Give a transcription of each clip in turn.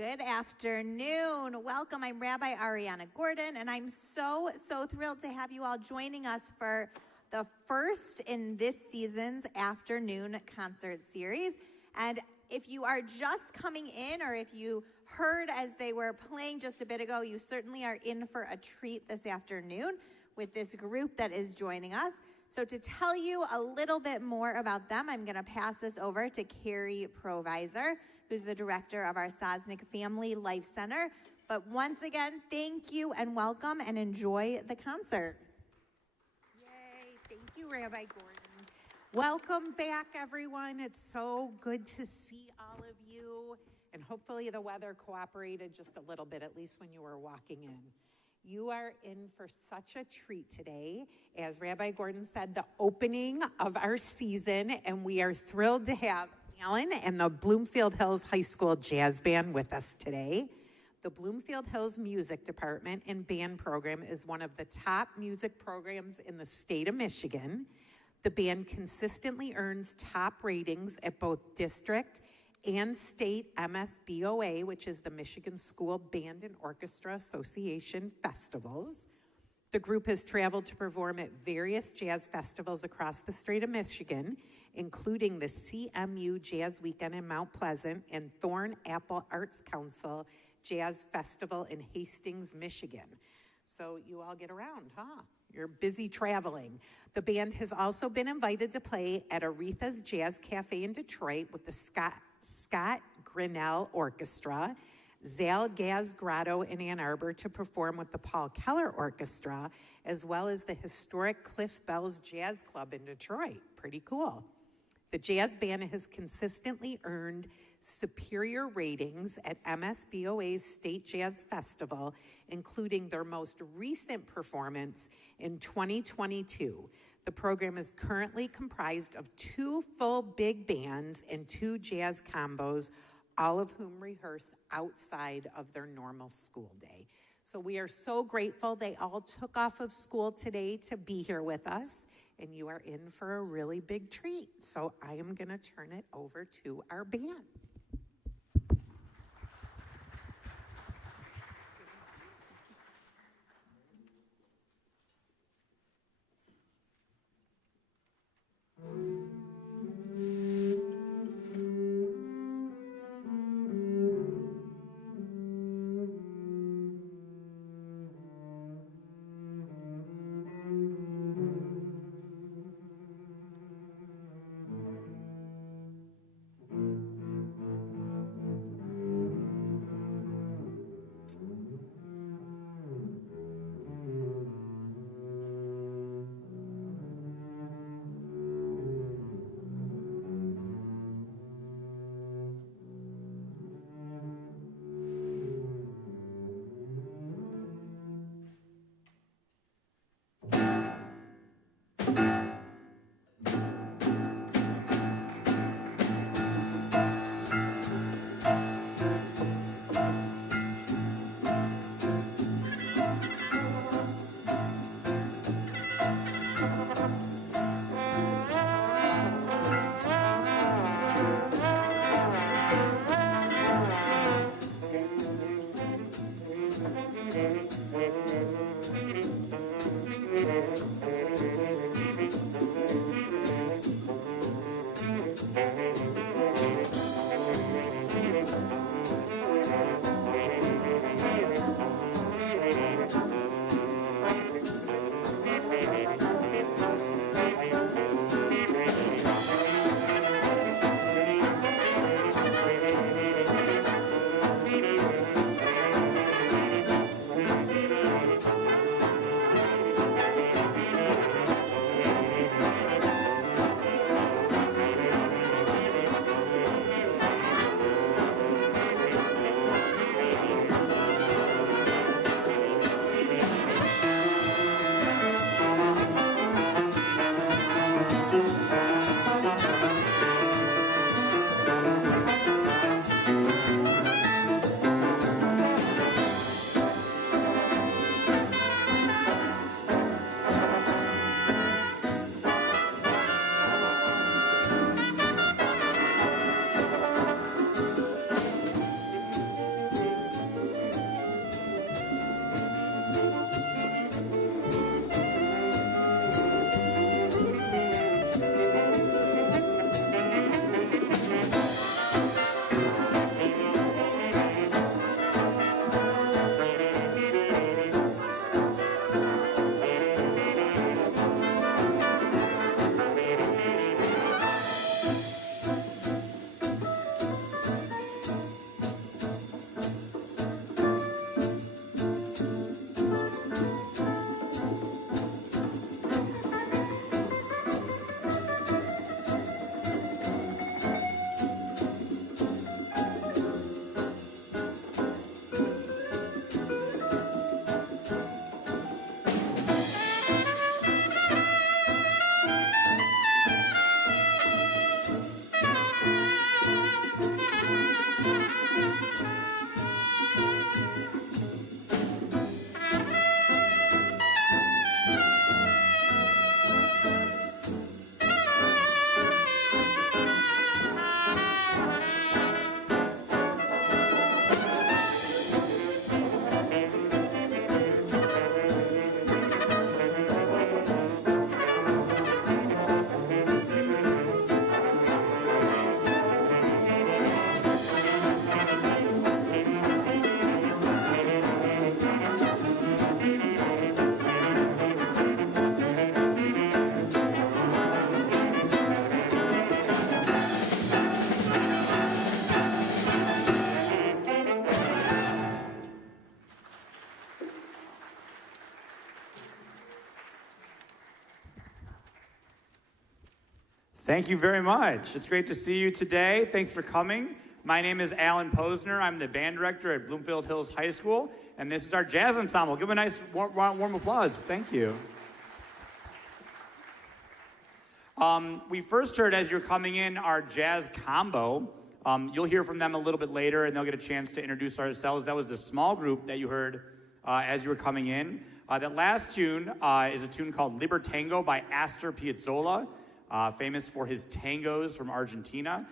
Good afternoon. Welcome. I'm Rabbi Ariana Gordon, and I'm so thrilled to have you all joining us for the first in this season's afternoon concert series. And if you are just coming in, or if you heard as they were playing just a bit ago, you certainly are in for a treat this afternoon with this group that is joining us. So to tell you a little bit more about them, I'm going to pass this over to Carrie Provisor, who's the director of our Sosnick Family Life Center. But once again, thank you and welcome, and enjoy the concert. Yay, thank you, Rabbi Gordon. Welcome back, everyone. It's so good to see all of you. And hopefully the weather cooperated just a little bit, at least when you were walking in. You are in for such a treat today. As Rabbi Gordon said, the opening of our season, and we are thrilled to have Alan and the Bloomfield Hills High School Jazz Band with us today. The Bloomfield Hills Music Department and Band Program is one of the top music programs in the state of Michigan. The band consistently earns top ratings at both district and state MSBOA, which is the Michigan School Band and Orchestra Association festivals. The group has traveled to perform at various jazz festivals across the state of Michigan, including the CMU Jazz Weekend in Mount Pleasant and Thorn Apple Arts Council Jazz Festival in Hastings, Michigan. So you all get around, huh? You're busy traveling. The band has also been invited to play at Aretha's Jazz Cafe in Detroit with the Scott Grinnell Orchestra, Zal Gaz Grotto in Ann Arbor to perform with the Paul Keller Orchestra, as well as the historic Cliff Bell's Jazz Club in Detroit. Pretty cool. The jazz band has consistently earned superior ratings at MSBOA's State Jazz Festival, including their most recent performance in 2022. The program is currently comprised of 2 full big bands and 2 jazz combos, all of whom rehearse outside of their normal school day. So we are so grateful they all took off of school today to be here with us, and you are in for a really big treat. So I am going to turn it over to our band. Thank you very much. It's great to see you today. Thanks for coming. My name is Alan Posner. I'm the band director at Bloomfield Hills High School, and this is our jazz ensemble. Give them a nice warm applause. Thank you. We first heard as you're coming in our jazz combo. You'll hear from them a little bit later, and they'll get a chance to introduce ourselves. That was the small group that you heard as you were coming in. That last tune is a tune called Libertango by Astor Piazzolla. Famous for his tangos from Argentina.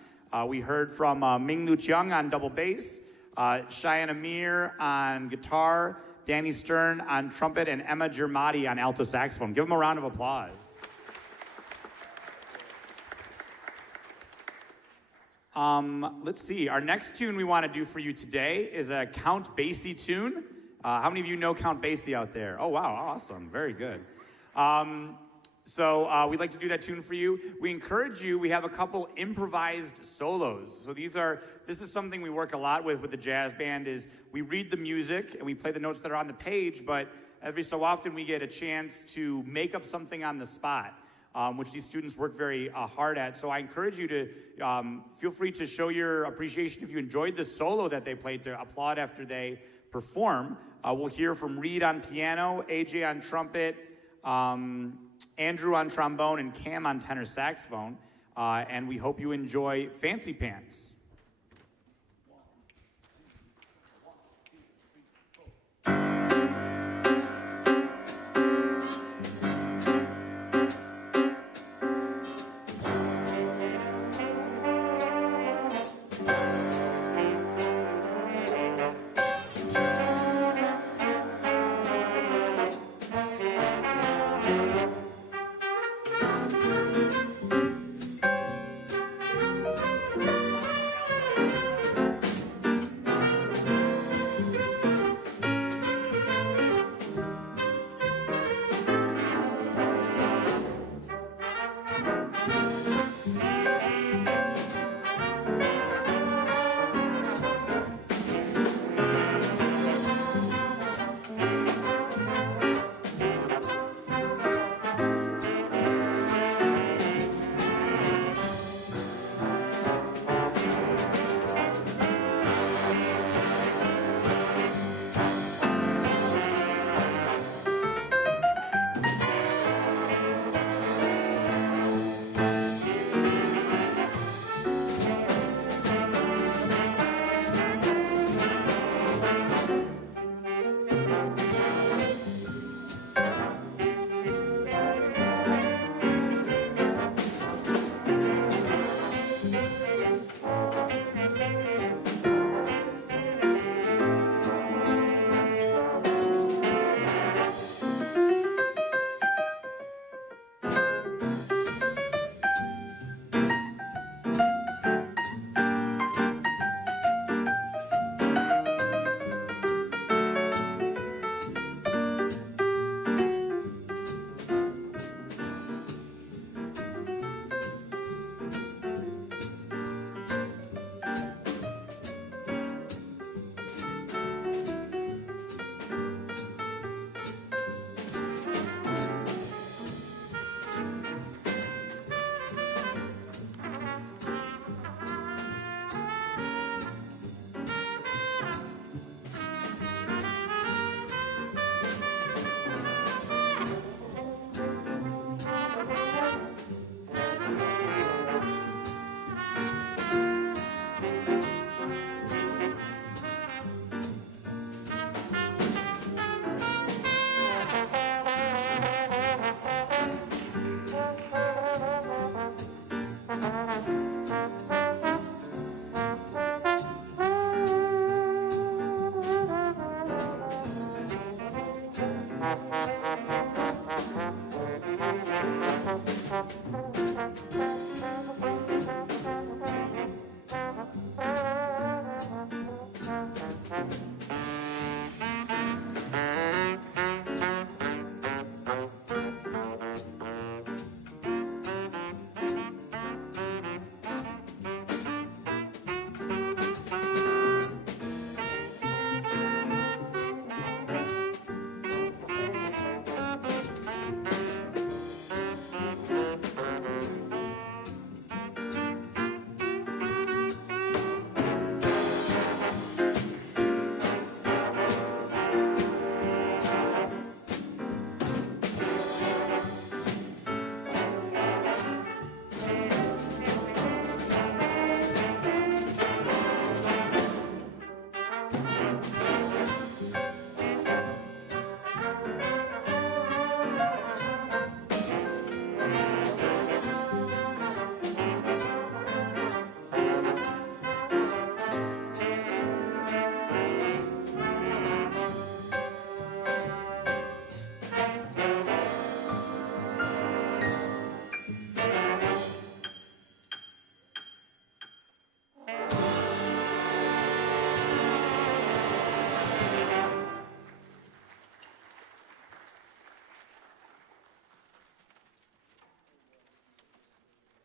We heard from Ming-Lu Chiang on double bass, Cheyenne Amir on guitar, Danny Stern on trumpet, and Emma Germati on alto saxophone. Give them a round of applause. Let's see. Our next tune we want to do for you today is a Count Basie tune. How many of you know Count Basie out there? Oh, wow. Awesome. Very good. So we'd like to do that tune for you. We encourage you, we have a couple improvised solos. So this is something we work a lot with the jazz band is we read the music and we play the notes that are on the page, but every so often we get a chance to make up something on the spot, which these students work very hard at. So I encourage you to feel free to show your appreciation if you enjoyed the solo that they played, to applaud after they perform. We'll hear from Reed on piano, AJ on trumpet, Andrew on trombone, and Cam on tenor saxophone. And we hope you enjoy Fancy Pants.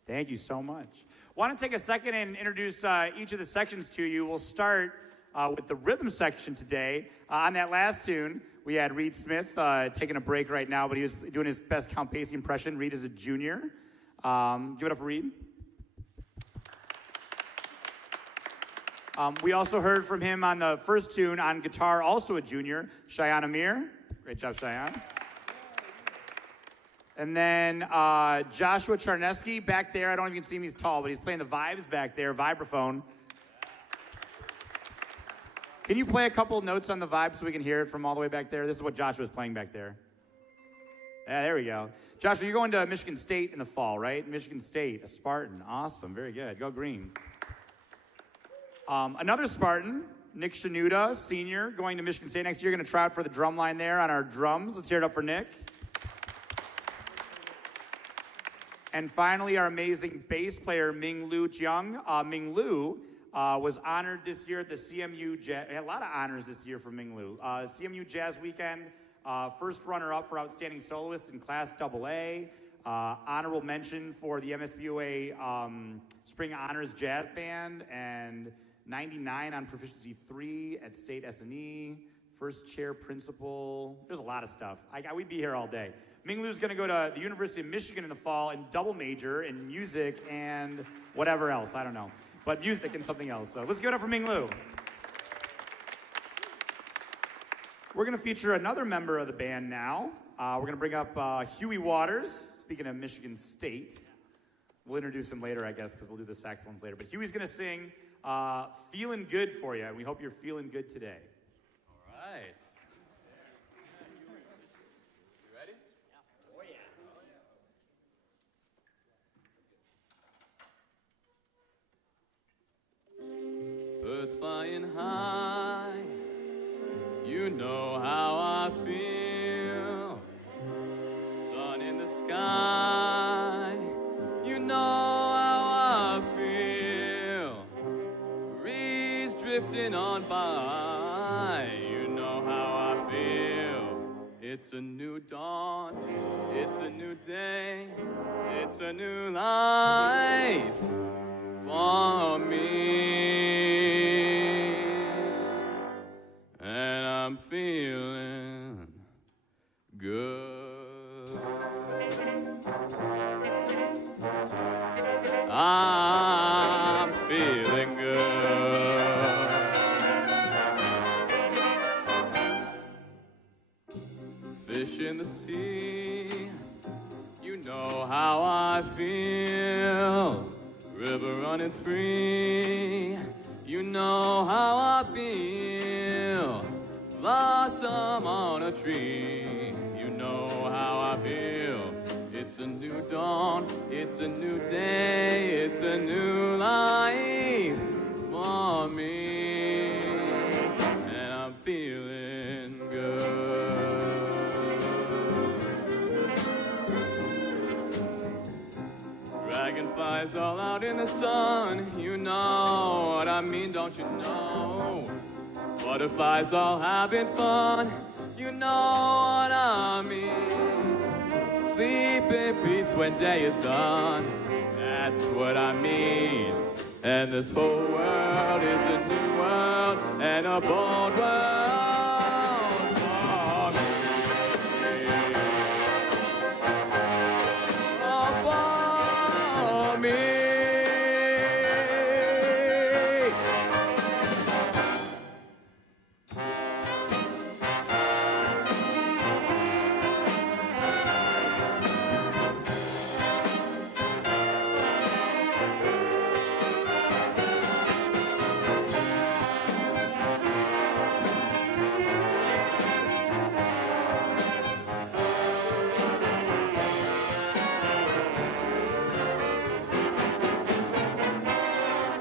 Thank you so much. Want to take a second and introduce each of the sections to you. We'll start with the rhythm section today. On that last tune, we had Reed Smith taking a break right now, but he was doing his best Count Basie impression. Reed is a junior. Give it up for Reed. We also heard from him on the first tune on guitar, also a junior, Cheyenne Amir. Great job, Cheyenne. And then Joshua Charneski back there. I don't know if you can see him, he's tall, but he's playing the vibes back there, vibraphone. Can you play a couple notes on the vibe so we can hear it from all the way back there? This is what Joshua's playing back there. Yeah, there we go. Joshua, you're going to Michigan State in the fall, right? Michigan State, a Spartan. Awesome, very good. Go green. Another Spartan, Nick Shanuda, senior, going to Michigan State next year. Going to try out for the drum line there on our drums. Let's hear it up for Nick. And finally, our amazing bass player, Ming Lu Jiang. Ming Lu was honored this year at the CMU Jazz. A lot of honors this year for Ming Lu. CMU Jazz Weekend, first runner-up for Outstanding Soloist in Class AA. Honorable mention for the MSBOA Spring Honors Jazz Band, and 99 on Proficiency 3 at State S&E. First chair principal. There's a lot of stuff. We'd be here all day. Ming Lu's going to go to the University of Michigan in the fall and double major in music and whatever else. I don't know. But music and something else. So let's give it up for Ming Lu. We're going to feature another member of the band now. We're going to bring up Huey Waters, speaking of Michigan State. We'll introduce him later, I guess, because we'll do the saxophones later. But Huey's going to sing Feeling Good for you, and we hope you're feeling good today. All right. Birds flying high, you know how I feel. Sun in the sky, you know how I feel. Breeze drifting on by, you know how I feel. It's a new dawn, it's a new day, it's a new life for me. And I'm feeling good. I'm feeling good. Fish in the sea, you know how I feel. River running free, you know how I feel. Blossom on a tree, you know how I feel. It's a new dawn, it's a new day, it's a new life for me. And I'm feeling good. Dragonflies all out in the sun, you know what I mean, don't you know? Butterflies all having fun, you know what I mean. Sleep in peace when day is done, that's what I mean. And this whole world is a new world and a bold world for me. Oh, for me.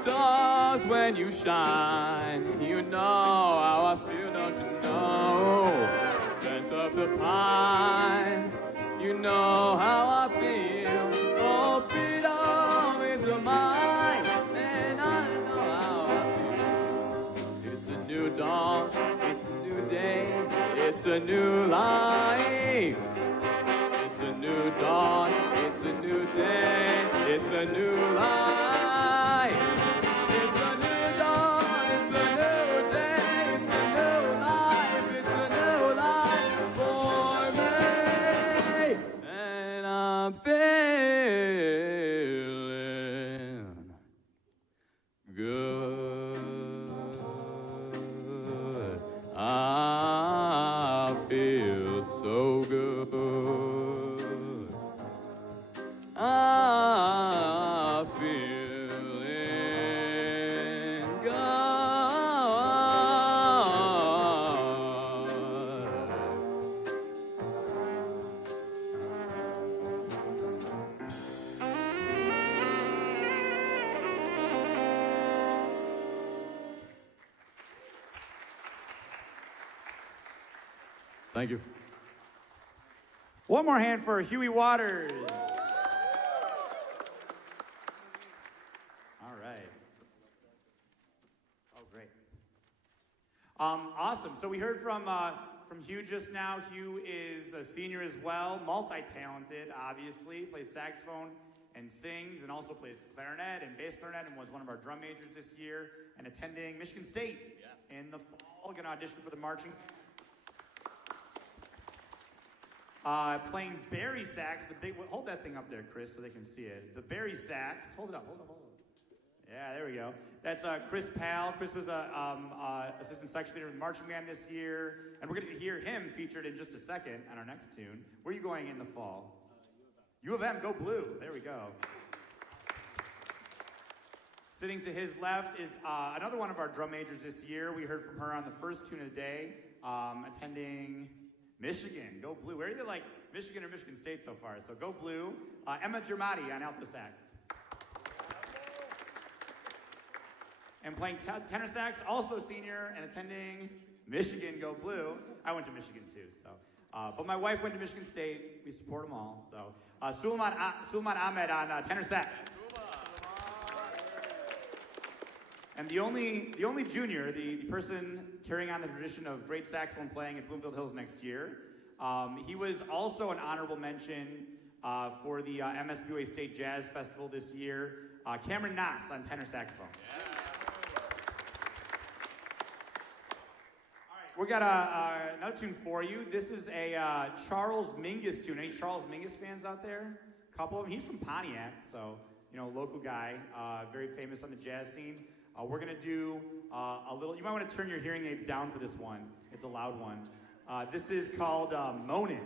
Stars when you shine, you know how I feel, don't you know? Scent of the pines, you know how I feel. Oh, freedom is mine, and I know how I feel. It's a new dawn, it's a new day, it's a new life. It's a new dawn, it's a new day, it's a new life. It's a new dawn, it's a new day, it's a new life, it's a new life for me. And I'm feeling good. I feel so good. I'm feeling Thank you. One more hand for Huey Waters. All right. Oh, great. Awesome. So we heard from Hugh just now. Hugh is a senior as well, multi-talented, obviously. Plays saxophone and sings, and also plays clarinet and bass clarinet, and was one of our drum majors this year, and attending Michigan State in the fall. Going to audition for the marching. Playing bari sax, the big, hold that thing up there, Chris, so they can see it. The bari sax, hold it up, hold it up. Yeah, there we go. That's Chris Pal. Chris was assistant section leader with the marching band this year, and we're going to hear him featured in just a second on our next tune. Where are you going in the fall? U of M, go blue. There we go. Sitting to his left is another one of our drum majors this year. We heard from her on the first tune of the day, attending Michigan, go blue. Where are you, like Michigan or Michigan State so far? So go blue. Emma Germati on alto sax. And playing tenor sax, also senior and attending Michigan, go blue. I went to Michigan too, so. But my wife went to Michigan State. We support them all. So Sulman Ahmed on tenor sax. And the only junior, the person carrying on the tradition of great saxophone playing at Bloomfield Hills next year, he was also an honorable mention for the MSBUA State Jazz Festival this year. Cameron Nass on tenor saxophone. Yeah. All right, we got another tune for you. This is a Charles Mingus tune. Any Charles Mingus fans out there? A couple of them. He's from Pontiac, so you know, local guy, very famous on the jazz scene. We're going to do a little, you might want to turn your hearing aids down for this one. It's a loud one. This is called Moanin'.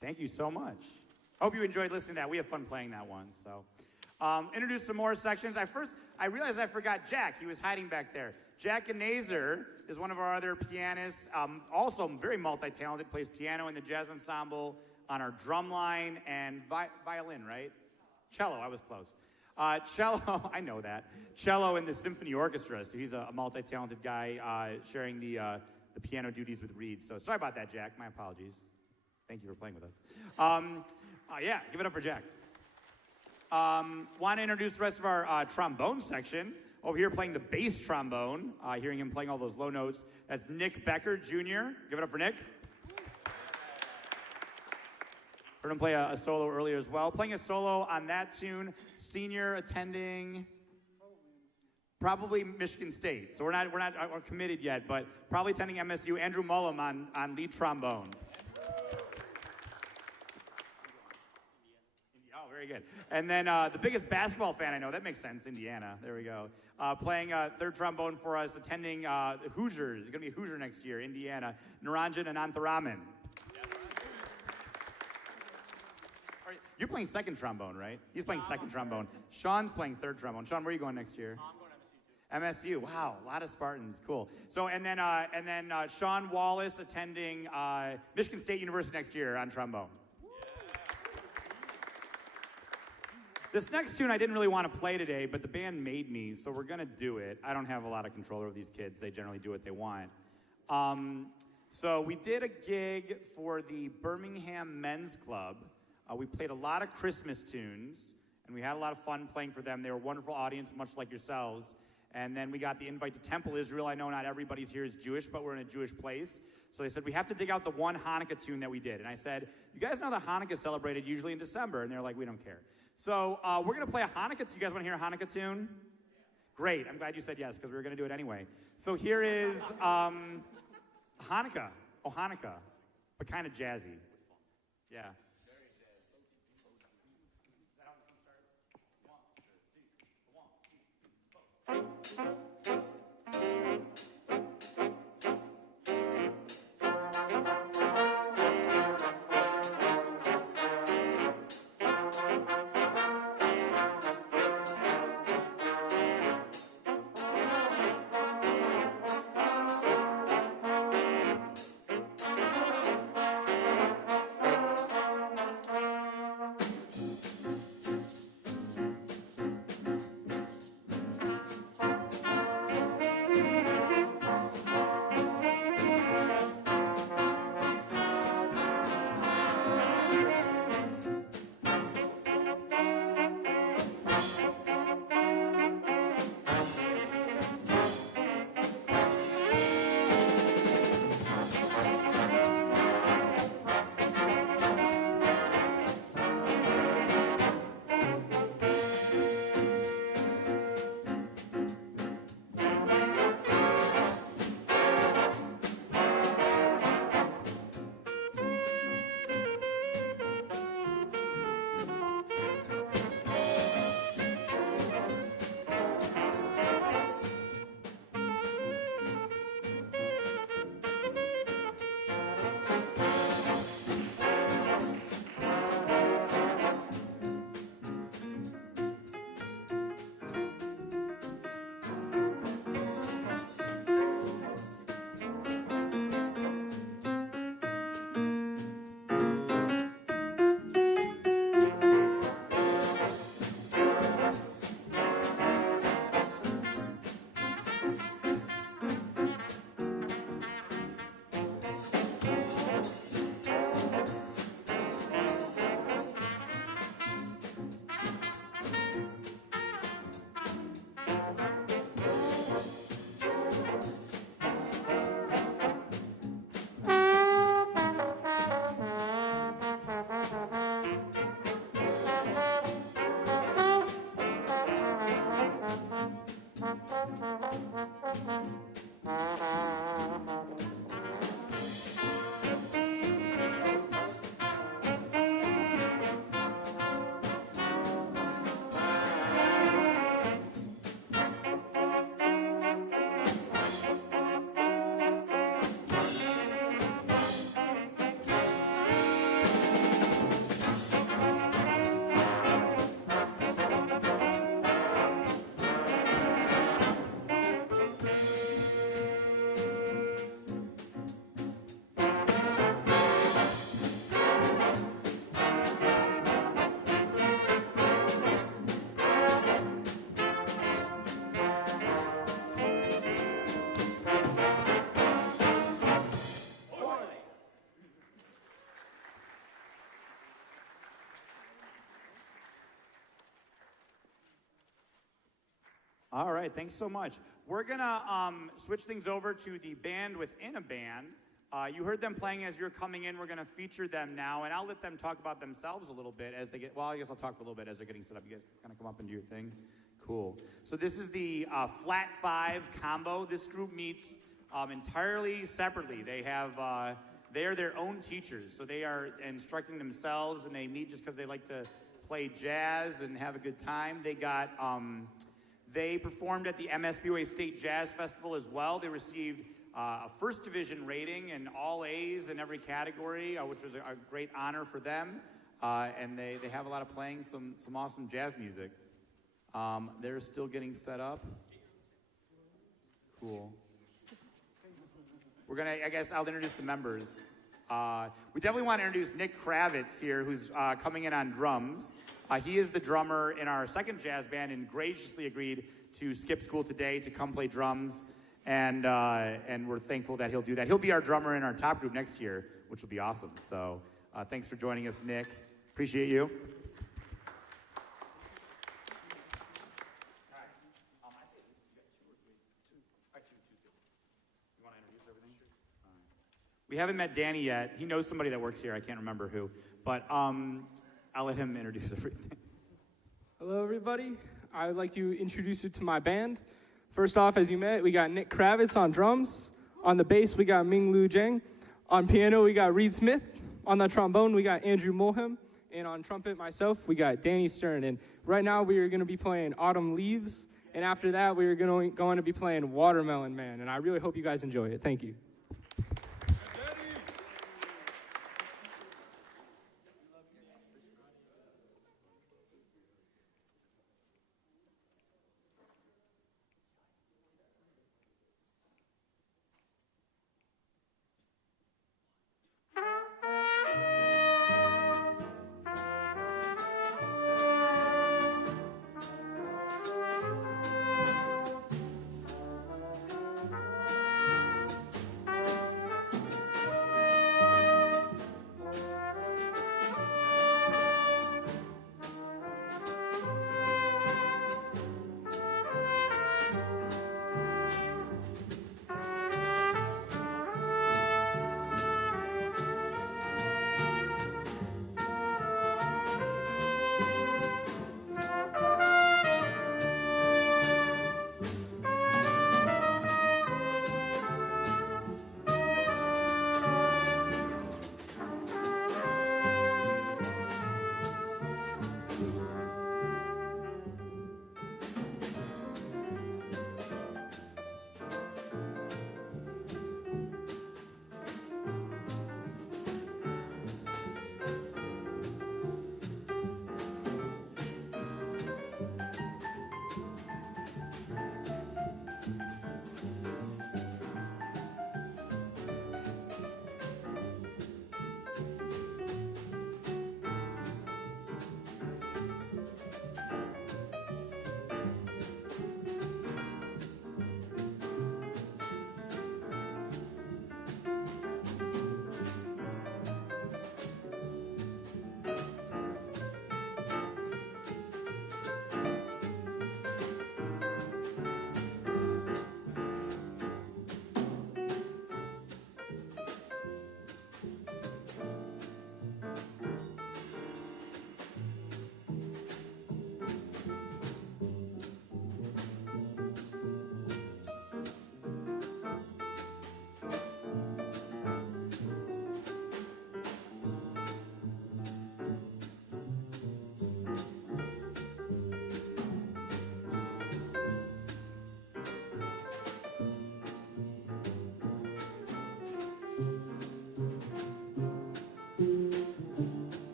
Thank you so much. Hope you enjoyed listening to that. We have fun playing that one. So, introduce some more sections. I realized I forgot Jack. He was hiding back there. Jack Nazer is one of our other pianists. Also very multi-talented. Plays piano in the jazz ensemble, on our drum line, and violin, right? Cello. I was close. Cello, I know that. Cello in the symphony orchestra, so he's a multi-talented guy sharing the piano duties with Reed. So sorry about that, Jack. My apologies. Thank you for playing with us. Yeah, give it up for Jack. Want to introduce the rest of our trombone section. Over here playing the bass trombone, hearing him playing all those low notes. That's Nick Becker, Jr. Give it up for Nick. Heard him play a solo earlier as well. Playing a solo on that tune, senior attending probably Michigan State. So we're not committed yet, but probably attending MSU. Andrew Mullum on lead trombone. Oh, very good. And then the biggest basketball fan I know, that makes sense, Indiana. There we go. Playing third trombone for us, attending the Hoosiers. He's going to be a Hoosier next year, Indiana. Naranjan Anantharaman. You're playing second trombone, right? He's playing second trombone. Sean's playing third trombone. Sean, where are you going next year? I'm going to MSU too. MSU. Wow, a lot of Spartans. Cool. So and then Sean Wallace attending Michigan State University next year on trombone. This next tune I didn't really want to play today, but the band made me, so we're going to do it. I don't have a lot of control over these kids. They generally do what they want. So we did a gig for the Birmingham Men's Club. We played a lot of Christmas tunes, and we had a lot of fun playing for them. They were a wonderful audience, much like yourselves. And then we got the invite to Temple Israel. I know not everybody's here is Jewish, but we're in a Jewish place. So they said, we have to dig out the one Hanukkah tune that we did. And I said, you guys know that Hanukkah is celebrated usually in December. And they're like, we don't care. So we're going to play a Hanukkah tune. You guys want to hear a Hanukkah tune? Great. I'm glad you said yes, because we were going to do it anyway. So here is Hanukkah. Oh, Hanukkah. But kind of jazzy. Yeah. All right, thanks so much. We're gonna switch things over to the band within a band. You heard them playing as you're coming in. We're gonna feature them now, and I'll let them talk about themselves a little bit as they get. Well, I guess I'll talk for a little bit as they're getting set up. You guys kind of come up and do your thing. Cool. So this is the Flat Five combo. This group meets entirely separately. They have they are their own teachers, so they are instructing themselves, and they meet just because they like to play jazz and have a good time. They performed at the MSBOA State Jazz Festival as well. They received a first division rating and all A's in every category, which was a great honor for them. And they have a lot of playing some awesome jazz music. They're still getting set up. Cool. I guess I'll introduce the members. We definitely want to introduce Nick Kravitz here, who's coming in on drums. He is the drummer in our second jazz band and graciously agreed to skip school today to come play drums. And we're thankful that he'll do that. He'll be our drummer in our top group next year, which will be awesome. So thanks for joining us, Nick. Appreciate you. We haven't met Danny yet. He knows somebody that works here. I can't remember who. But I'll let him introduce everything. Hello, everybody. I would like to introduce you to my band. First off, as you met, we got Nick Kravitz on drums. On the bass, we got Ming Lu Zhang. On piano, we got Reed Smith. On the trombone, we got Andrew Mulham. And on trumpet, myself, we got Danny Stern. And right now, we are going to be playing Autumn Leaves. And after that, we are going to be playing Watermelon Man. And I really hope you guys enjoy it. Thank you.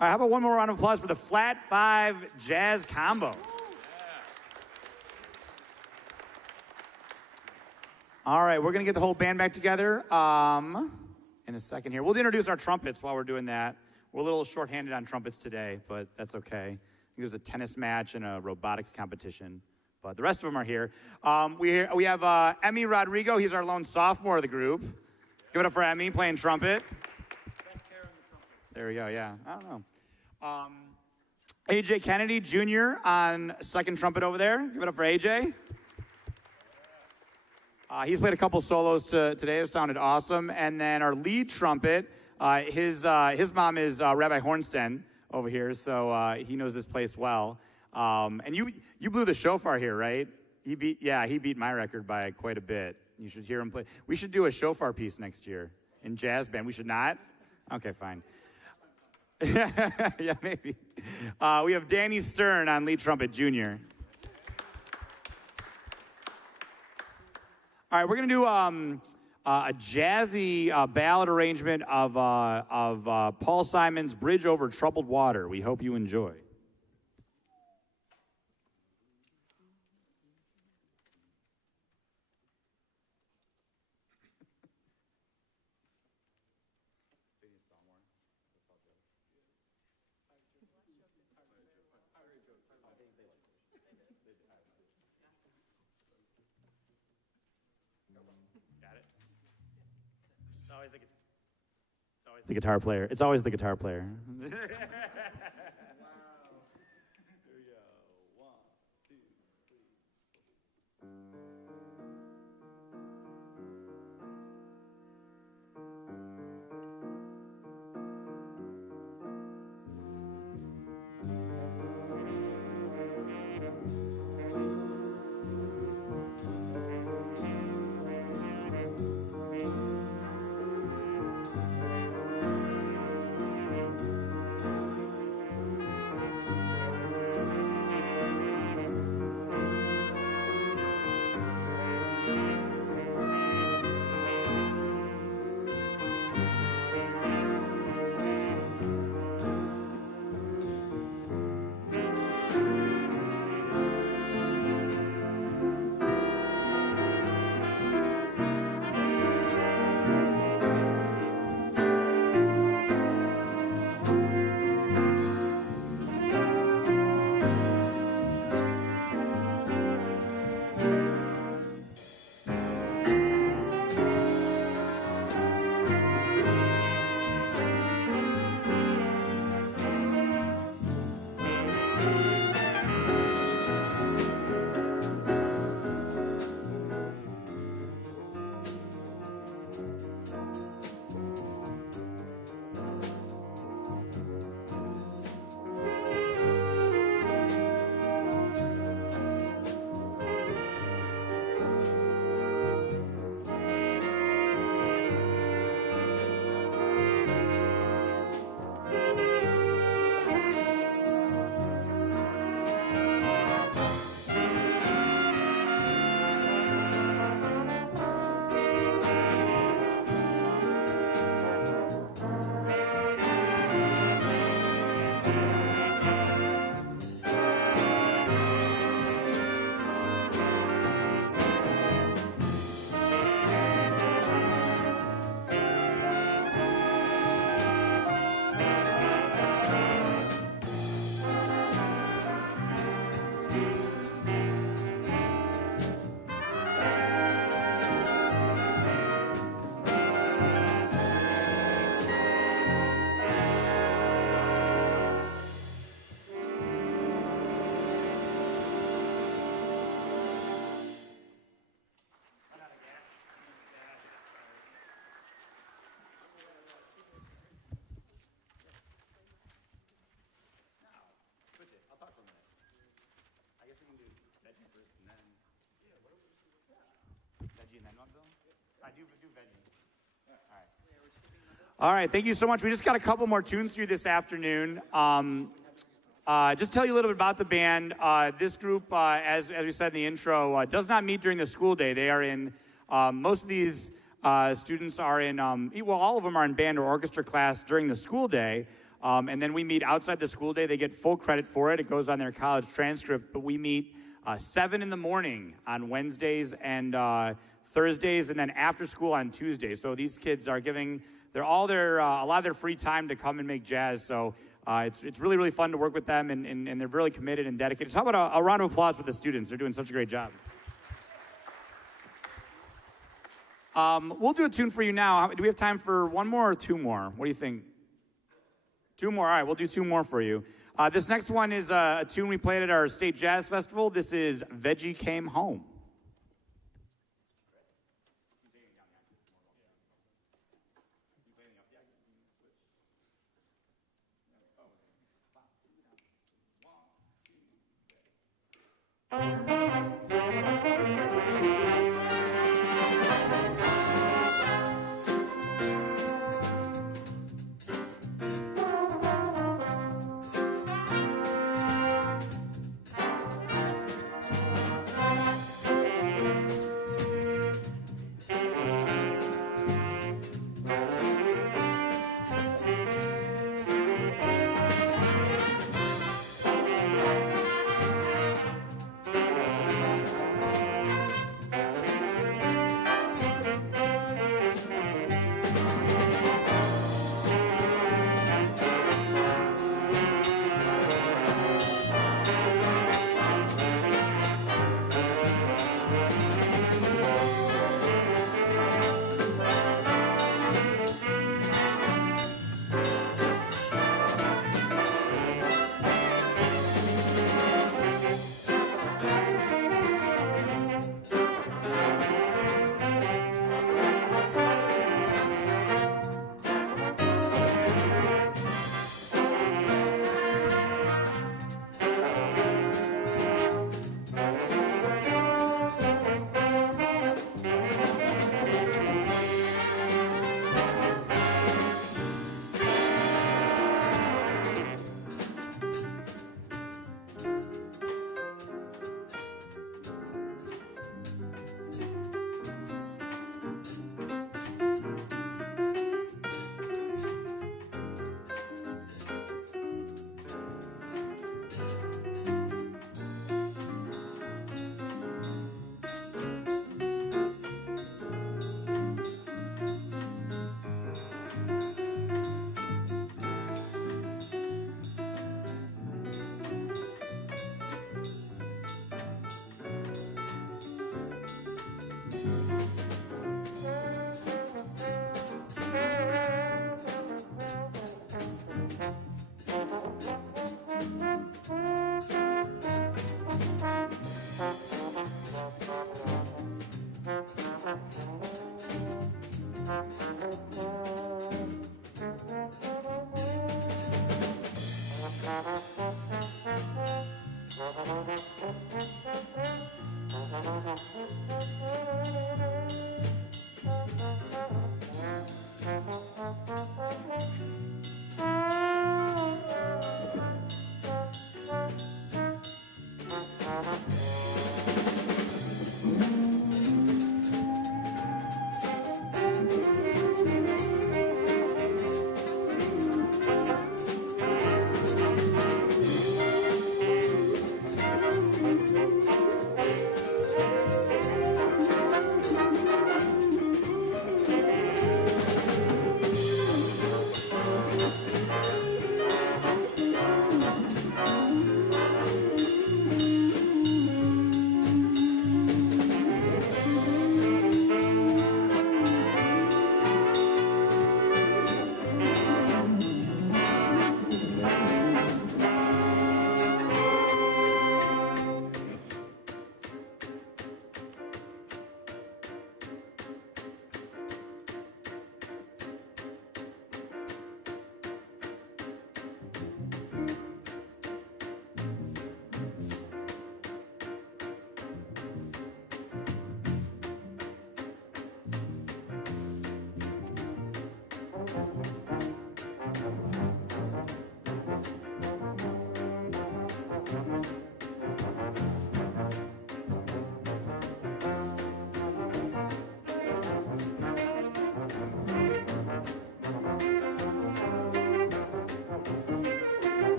All right, how about one more round of applause for the Flat 5 Jazz Combo? All right, we're going to get the whole band back together in a second here. We'll introduce our trumpets while we're doing that. We're a little short-handed on trumpets today, but that's okay. I think there's a tennis match and a robotics competition, but the rest of them are here. We have Emmy Rodrigo. He's our lone sophomore of the group. Give it up for Emmy playing trumpet. There we go, yeah. I don't know. AJ Kennedy Jr. on second trumpet over there. Give it up for AJ. He's played a couple solos today. It sounded awesome. And then our lead trumpet, his mom is Rabbi Hornstein over here, so he knows this place well. And you blew the shofar here, right? He beat my record by quite a bit. You should hear him play. We should do a shofar piece next year in jazz band. We should not? Okay, fine. Yeah, maybe. We have Danny Stern on lead trumpet, junior. All right, we're going to do a jazzy ballad arrangement of Paul Simon's Bridge Over Troubled Water. We hope you enjoy. The guitar player. It's always the guitar player. All right, thank you so much. We just got a couple more tunes for you this afternoon. Just tell you a little bit about the band. This group, as we said in the intro, does not meet during the school day. They are in, most of these students are in, well, all of them are in band or orchestra class during the school day. And then we meet outside the school day. They get full credit for it. It goes on their college transcript. But we meet 7 in the morning on Wednesdays and Thursdays, and then after school on Tuesdays. So these kids are giving a lot of their free time to come and make jazz. So it's really, really fun to work with them, and they're really committed and dedicated. So how about a round of applause for the students? They're doing such a great job. We'll do a tune for you now. Do we have time for one more or two more? What do you think? Two more. All right, we'll do two more for you. This next one is a tune we played at our state jazz festival. This is Veggie Came Home.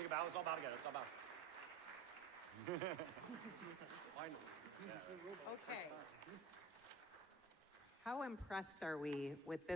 Take a bow. Let's all bow together. Let's all bow. Okay. How impressed are we with this